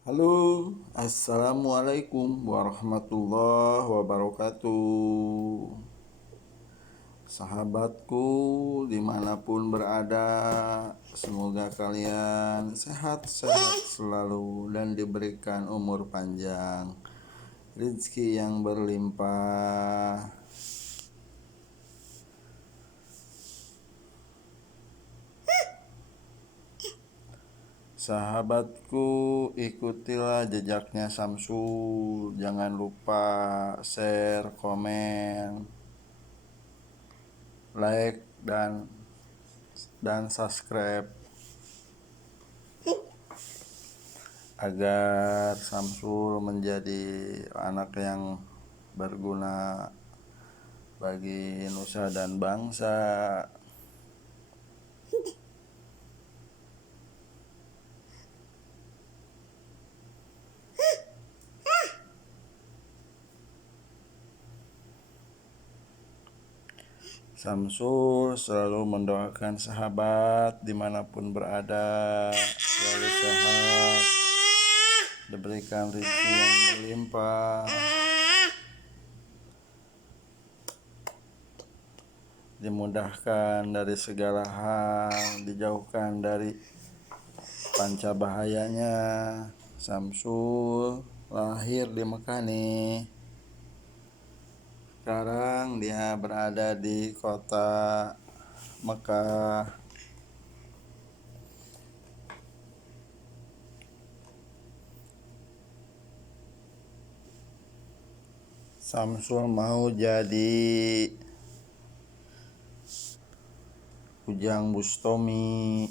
Halo, assalamualaikum warahmatullahi wabarakatuh. Sahabatku dimanapun berada, semoga kalian sehat-sehat selalu dan diberikan umur panjang, rezeki yang berlimpah. Sahabatku, ikutilah jejaknya Samsul. Jangan lupa share, komen, like, dan subscribe agar Samsul menjadi anak yang berguna bagi nusa dan bangsa. Samsul selalu mendoakan sahabat dimanapun berada selalu sehat, diberikan rezeki yang berlimpah, dimudahkan dari segala hal, dijauhkan dari panca bahayanya. Samsul lahir di Mekah nih. Sekarang dia berada di kota Mekah. Samsul mau jadi Ujang Bustomi.